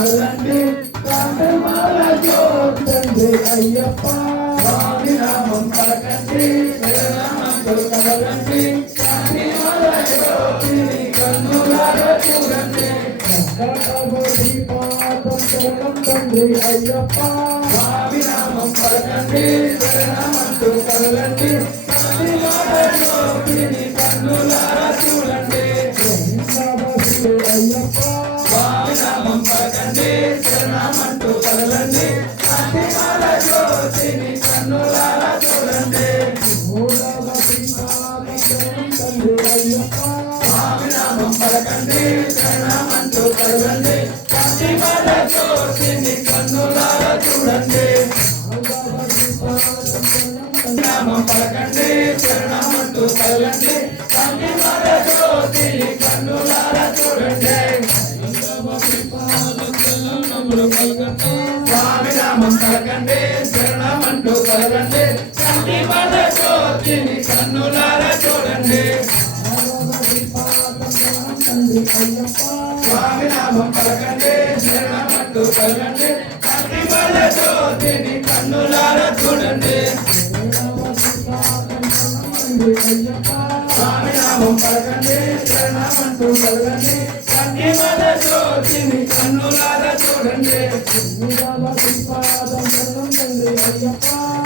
కదలండి కాంతిమాల జ్యోతి అయ్యప్ప స్వామి నామం పలకండి శరణమంటూ కదలండి కాంతిమాల జ్యోతిని కన్నులారా చూడండి శరణం తండ్రి అయ్యప్ప స్వామి నామం పలకండి శరణమంటూ కదలండి కాంతిమాల జ్యోతిని కన్నులారా చూడండి అయ్యప్ప స్వామి నామం పలకండి శరణమంటూ కదలండి కాంతిమాల జ్యోతిని కన్నులారా చూడండి స్వామి నామం పలకండి శరణమంటూ కదలండి కాంతిమాల జ్యోతిని కన్నులారా చూడండి నామం పలకండి శరణమంటూ కదలండి కాంతిమాల జ్యోతిని కన్నులారా చూడండి స్వామి నామం పలకండి శరణమంటూ కదలండి కాంతిమాల జ్యోతిని కన్నులారా చూడండి స్వామి నామం పలకండి శరణమంటూ కదలండి కాంతిమాల జ్యోతిని కన్నులారా చూడండి స్వామి నామం పలకండి శరణమంటూ కదలండి కాంతిమాల జ్యోతిని కన్నులారా చూడండి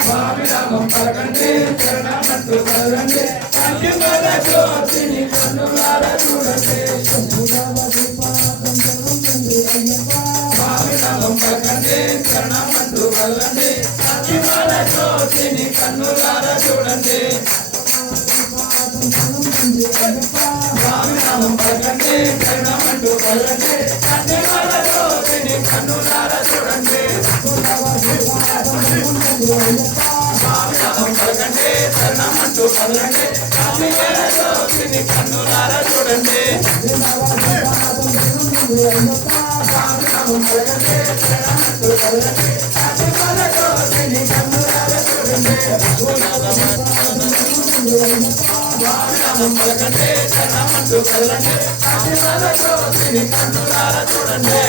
స్వామి నామం పలకండి శరణమంటూ కదలండి కాంతిమాల జ్యోతిని కన్నులారా చూడండి స్వామి నామం పలకండి శరణమంటూ కదలండి కాంతిమాల జ్యోతిని కన్నులారా చూడండి స్వామి నామం పలకండి శరణమంటూ కదలండి కాంతిమాల జ్యోతిని కన్నులారా చూడండి స్వామి నామం పలకండి శరణమంటూ కదలండి కాంతిమాల జ్యోతిని కన్నులారా చూడండి స్వామి నామం పలకండి శరణమంటూ కదలండి కాంతిమాల జ్యోతిని కన్నులారా చూడండి స్వామి నామం పలకండి శరణమంటూ కదలండి కాంతిమాల జ్యోతిని కన్నులారా చూడండి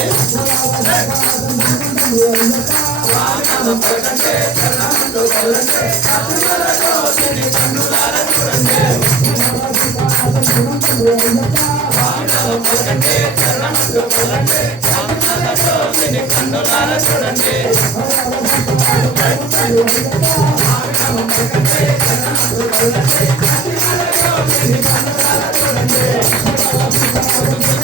స్వామి నామం పలకండి శరణమంటూ కదలండి కాంతిమాల జ్యోతిని కన్నులారా చూడండి స్వామి నామం పలకండి శరణమంటూ కదలండి కాంతిమాల జ్యోతిని కన్నులారా చూడండి స్వామి నామం పలకండి శరణమంటూ కదలండి కాంతిమాల జ్యోతిని కన్నులారా చూడండి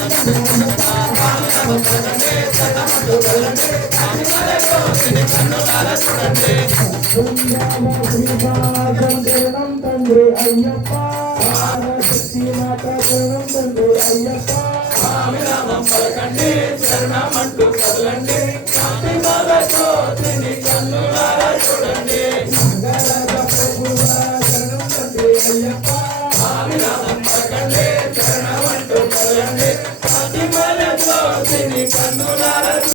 స్వామి నామం పలకండి శరణమంటూ కదలండి కాంతిమాల జ్యోతిని కన్నులారా చూడండి తండ్రి అయ్యప్ప శక్తి మాత తండ్రి అయ్యప్ప స్వామి నామం పలకండి శరణమంటూ కదలండి కాంతిమాల జ్యోతిని కన్నులారా చూడండి శరణం తండ్రి అయ్యప్ప